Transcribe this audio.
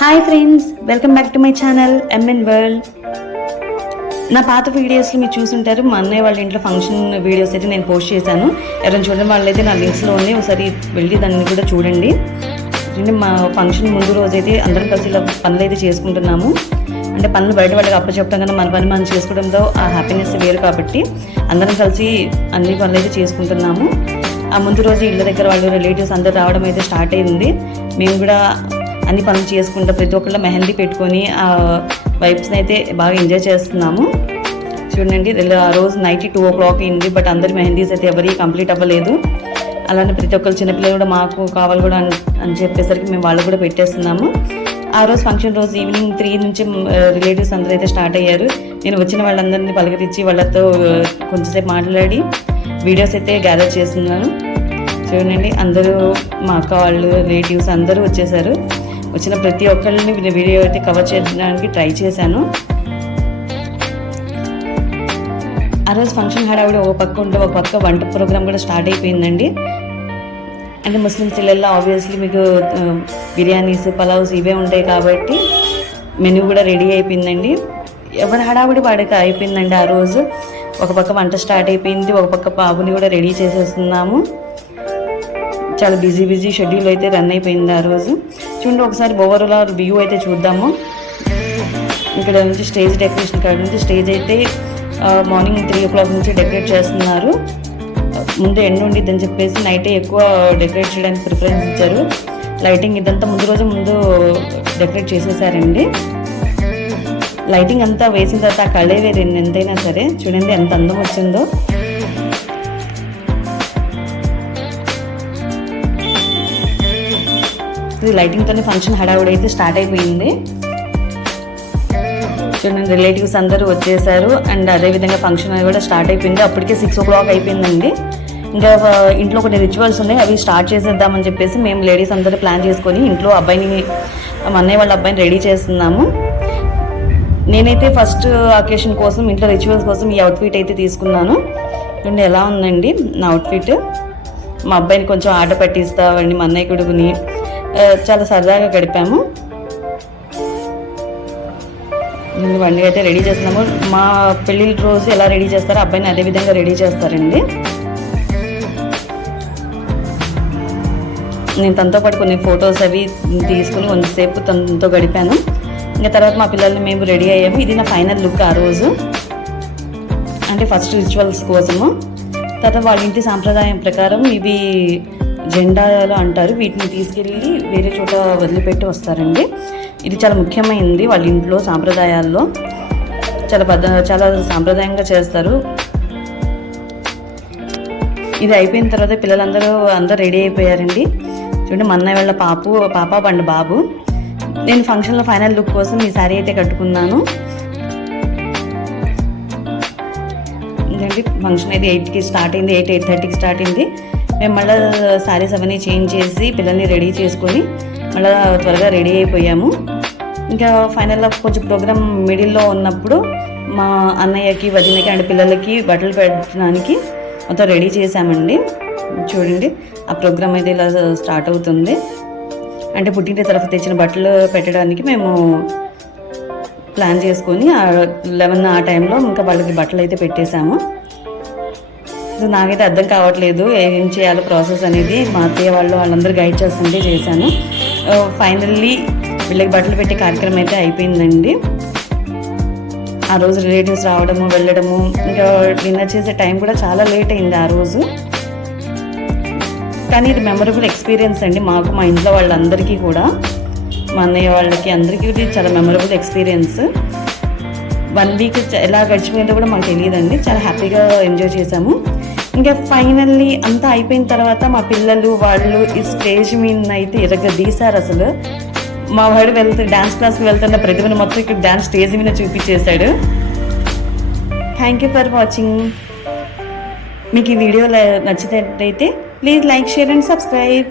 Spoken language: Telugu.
Hi friends, welcome back to my channel MN world. నా పాత వీడియోస్లో మీరు చూసుంటారు. మా అన్నయ్య వాళ్ళ ఇంట్లో ఫంక్షన్ వీడియోస్ అయితే నేను పోస్ట్ చేశాను. ఎవరైనా చూడడం వాళ్ళైతే నా లింక్స్లో ఉంది, ఒకసారి వెళ్ళి దాన్ని కూడా చూడండి. మా ఫంక్షన్ ముందు రోజైతే అందరం కలిసి ఇలా పనులు అయితే చేసుకుంటున్నాము. అంటే పనులు బయట వాళ్ళకి అప్పచెప్పడం కన్నా మన పని మనం చేసుకోవడంతో ఆ హ్యాపీనెస్ వేరు కాబట్టి అందరం కలిసి అన్ని పనులు అయితే చేసుకుంటున్నాము. ఆ ముందు రోజు ఇళ్ళ దగ్గర వాళ్ళు రిలేటివ్స్ అందరు రావడం అయితే స్టార్ట్ అయింది. మేము కూడా అన్ని పనులు చేసుకుంటూ ప్రతి ఒక్కళ్ళు మెహందీ పెట్టుకొని ఆ వైబ్స్ని అయితే బాగా ఎంజాయ్ చేస్తున్నాము. చూడండి, ఆ రోజు నైట్ 2 o'clock అయింది. బట్ అందరి మెహందీస్ అయితే ఎవరి కంప్లీట్ అవ్వలేదు. అలానే ప్రతి ఒక్కరు చిన్నపిల్లలు కూడా మాకు కావాలి కూడా అని చెప్పేసరికి మేము వాళ్ళు కూడా పెట్టేస్తున్నాము. ఆ రోజు ఫంక్షన్ రోజు ఈవినింగ్ 3 నుంచి రిలేటివ్స్ అందరూ అయితే స్టార్ట్ అయ్యారు. నేను వచ్చిన వాళ్ళందరినీ పలకరించి వాళ్ళతో కొంచెంసేపు మాట్లాడి వీడియోస్ అయితే గ్యాదర్ చేస్తున్నాను. చూడండి, అందరూ మా అక్క వాళ్ళు రిలేటివ్స్ అందరూ వచ్చేసారు. వచ్చిన ప్రతి ఒక్కరిని వీడియో అయితే కవర్ చేయడానికి ట్రై చేశాను. ఆ రోజు ఫంక్షన్ హడావిడి ఒక పక్క ఉంటే ఒక పక్క వంట ప్రోగ్రామ్ కూడా స్టార్ట్ అయిపోయిందండి. అంటే ముస్లిమ్స్ ఇళ్ళల్లో ఆబ్వియస్లీ మీకు బిర్యానీస్, పలావ్స్ ఇవే ఉంటాయి కాబట్టి మెనూ కూడా రెడీ అయిపోయిందండి. ఎవరి హడావిడి వాడికి అయిపోయిందండి. ఆ రోజు ఒక పక్క వంట స్టార్ట్ అయిపోయింది, ఒక పక్క బాబుని కూడా రెడీ చేసేస్తున్నాము. చాలా బిజీ షెడ్యూల్ అయితే రన్ అయిపోయింది ఆ రోజు. చూడండి, ఒకసారి ఓవరాల్ వ్యూ అయితే చూద్దాము. ఇక్కడ నుంచి స్టేజ్ డెకరేషన్ కాడ నుంచి స్టేజ్ అయితే మార్నింగ్ 3 o'clock నుంచి డెకరేట్ చేస్తున్నారు. ముందు ఎండ్ ఉండిద్దని చెప్పేసి నైటే ఎక్కువ డెకరేట్ చేయడానికి ప్రిఫరెన్స్ ఇచ్చారు. లైటింగ్ ఇదంతా ముందు డెకరేట్ చేసేసారండి. లైటింగ్ అంతా వేసిన తర్వాత ఆ కళే వేరే ఎంతైనా సరే. చూడండి ఎంత అందం వచ్చిందో. లైటింగ్తోనే ఫంక్షన్ హడావుడి అయితే స్టార్ట్ అయిపోయింది. చూడండి, రిలేటివ్స్ అందరూ వచ్చేసారు. అండ్ అదేవిధంగా ఫంక్షన్ కూడా స్టార్ట్ అయిపోయింది. అప్పటికే 6 o'clock అయిపోయిందండి. ఇంకా ఇంట్లో కొన్ని రిచువల్స్ ఉన్నాయి, అవి స్టార్ట్ చేసేద్దామని చెప్పేసి మేము లేడీస్ అందరూ ప్లాన్ చేసుకొని ఇంట్లో మా అన్నయ్య వాళ్ళ అబ్బాయిని రెడీ చేస్తున్నాము. నేనైతే ఫస్ట్ అకేషన్ కోసం ఇంట్లో రిచువల్స్ కోసం ఈ అవుట్ఫిట్ అయితే తీసుకున్నాను. చూడండి ఎలా ఉందండి నా అవుట్ఫిట్. మా అబ్బాయిని కొంచెం ఆట పట్టిస్తామండి, మా అన్నయ్య కొడుకుని చాలా సరదాగా గడిపాము. వండి అయితే రెడీ చేస్తున్నాము. మా పెళ్ళిళ్ళ రోజు ఎలా రెడీ చేస్తారో అబ్బాయిని అదే విధంగా రెడీ చేస్తారండి. నేను తనతో పాటు కొన్ని ఫొటోస్ అవి తీసుకుని కొంతసేపు తనతో గడిపాను. ఇంకా తర్వాత మా పిల్లల్ని మేము రెడీ అయ్యాము. ఇది నా ఫైనల్ లుక్ ఆ రోజు, అంటే ఫస్ట్ రిచువల్స్ కోసము. తర్వాత వాళ్ళ ఇంటి సాంప్రదాయం ప్రకారం ఇవి జెండాలు అంటారు, వీటిని తీసుకెళ్ళి వేరే చోట వదిలిపెట్టి వస్తారండి. ఇది చాలా ముఖ్యమైనది వాళ్ళ ఇంట్లో సాంప్రదాయాల్లో. చాలా సాంప్రదాయంగా చేస్తారు. ఇది అయిపోయిన తర్వాత పిల్లలందరూ రెడీ అయిపోయారండి. చూడండి, మా అన్నయ్య వాళ్ళ పాప బండి బాబు. నేను ఫంక్షన్లో ఫైనల్ లుక్ కోసం ఈ శారీ అయితే కట్టుకున్నాను. ఎందుకంటే ఫంక్షన్ అయితే 8కి స్టార్ట్ అయింది, 8:30కి స్టార్ట్ అయింది. మేము మళ్ళీ శారీస్ అవన్నీ చేంజ్ చేసి పిల్లల్ని రెడీ చేసుకొని మళ్ళీ త్వరగా రెడీ అయిపోయాము. ఇంకా ఫైనల్లో కొంచెం ప్రోగ్రామ్ మిడిల్లో ఉన్నప్పుడు మా అన్నయ్యకి, వదినకి అండ్ పిల్లలకి బట్టలు పెట్టడానికి మొత్తం రెడీ చేశామండి. చూడండి, ఆ ప్రోగ్రామ్ అయితే ఇలా స్టార్ట్ అవుతుంది. అంటే పుట్టింటి తరఫు తెచ్చిన బట్టలు పెట్టడానికి మేము ప్లాన్ చేసుకొని 11 ఆ టైంలో ఇంకా వాళ్ళకి బట్టలు అయితే పెట్టేశాము. నాకైతే అర్థం కావట్లేదు ఏం చేయాలో ప్రాసెస్ అనేది. మా అత్తయ్య వాళ్ళందరూ గైడ్ చేస్తుంటే చేశాను. ఫైనల్లీ వీళ్ళకి బట్టలు పెట్టే కార్యక్రమం అయితే అయిపోయిందండి. ఆ రోజు రిలేటివ్స్ రావడము వెళ్ళడము, ఇంకా డిన్నర్ చేసే టైం కూడా చాలా లేట్ అయింది ఆ రోజు. కానీ ఇది మెమరబుల్ ఎక్స్పీరియన్స్ అండి మాకు, మా ఇంట్లో వాళ్ళందరికీ కూడా, మా అన్నయ్య వాళ్ళకి అందరికీ చాలా మెమరబుల్ ఎక్స్పీరియన్స్. 1 week ఎలా గడిచిపోయిందో కూడా మాకు తెలియదండి. చాలా హ్యాపీగా ఎంజాయ్ చేసాము. ఇంకా ఫైనల్లీ అంతా అయిపోయిన తర్వాత మా పిల్లలు వాళ్ళు ఈ స్టేజ్ మీద అయితే ఇరగదీశారు అసలు. మా వాడు డాన్స్ క్లాస్కి వెళ్తున్న ప్రతిభను మొత్తం ఇక్కడ డాన్స్ స్టేజ్ మీద చూపించేశాడు. Thank you for watching. మీకు ఈ వీడియో నచ్చినట్లయితే please like, share and subscribe.